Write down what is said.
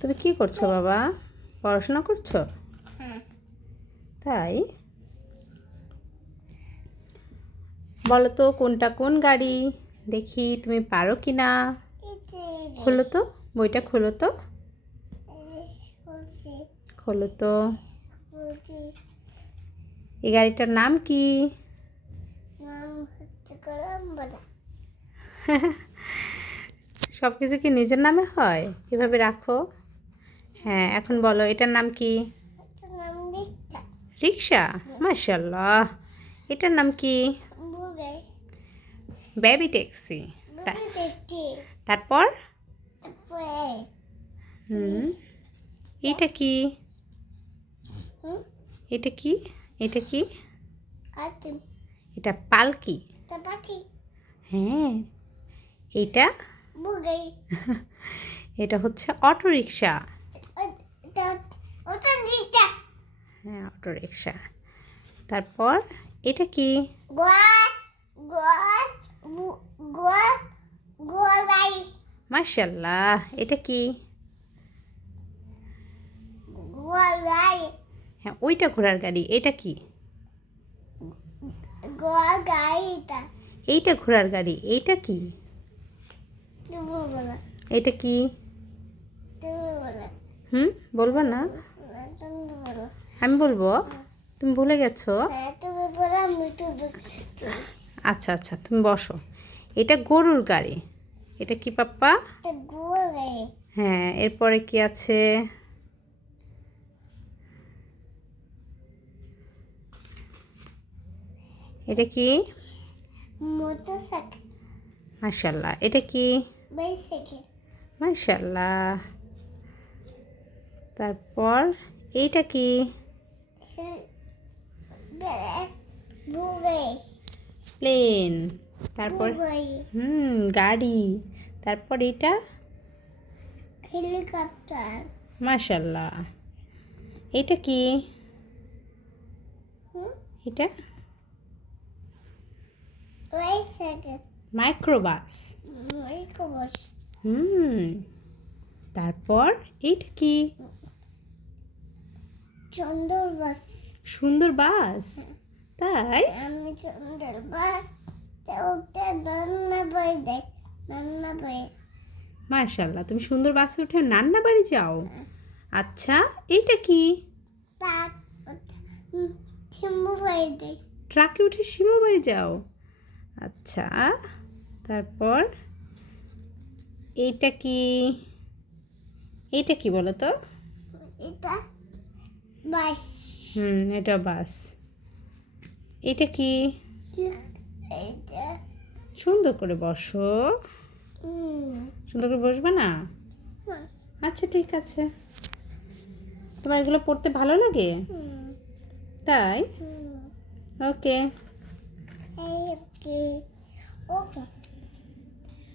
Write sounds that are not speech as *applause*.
তুমি কি করছ বাবা? পড়াশোনা করছ? হ্যাঁ। তাই? বলো তো কোনটা কোন গাড়ি? দেখি তুমি পারো কি না খোলো তো বইটা খোলো তো। খোলো তো। এই গাড়িটার নাম কি? নাম হচ্ছে *laughs* সব কিছু কি নিজের নামে হয়? এভাবে রাখো। হ্যাঁ এখন বলো এটার নাম কি? রিক্সা? মার্শাল্লাহ এটার নাম কি? বুবে ট্যাক্সি। তারপর? হুম। এটা কি? এটা কি? এটা কি? এটা পালকি। হ্যাঁ। এটা এটা হচ্ছে অটো রিক্সা ওটা ওটা হ্যাঁ অটো রিক্সা তারপর এটা কি? মার্শাল্লাহ এটা কি? হ্যাঁ ওইটা ঘোড়ার গাড়ি এটা কি? এইটা ঘোড়ার গাড়ি এইটা কি? এটা কি? হুম? বলব না। আমি বলব? তুমি ভুলে গেছো? হ্যাঁ আচ্ছা আচ্ছা তুমি বসো। এটা গরুর গাড়ি। এটা কি পাপ্পা? হ্যাঁ এরপরে কি আছে? এটা কি? মাশাল্লাহ এটা কি? মাশাল্লাহ তারপর এইটা কি? প্লেন তারপর হুম গাড়ি। তারপর এটা হেলিকপ্টার মাশাল্লাহ এটা কি? হুম? এটা মাইক্রোবাস হুম তারপর এইটা কি? বাস সুন্দর বাস। তাই? আমি বাস মাশাল্লাহ তুমি সুন্দর বাসে উঠে নান্না বাড়ি যাও। আচ্ছা এইটা কি? ট্রাকে উঠে সীমা বাড়ি যাও। আচ্ছা তারপর? এইটা কি? এইটা কি বলো তো? এটা বাস হুম এটা বাস এটা কি? সুন্দর করে বসো। সুন্দর করে বসবে না? আচ্ছা ঠিক আছে। তোমার এগুলো পড়তে ভালো লাগে? তাই? ওকে। ওকে।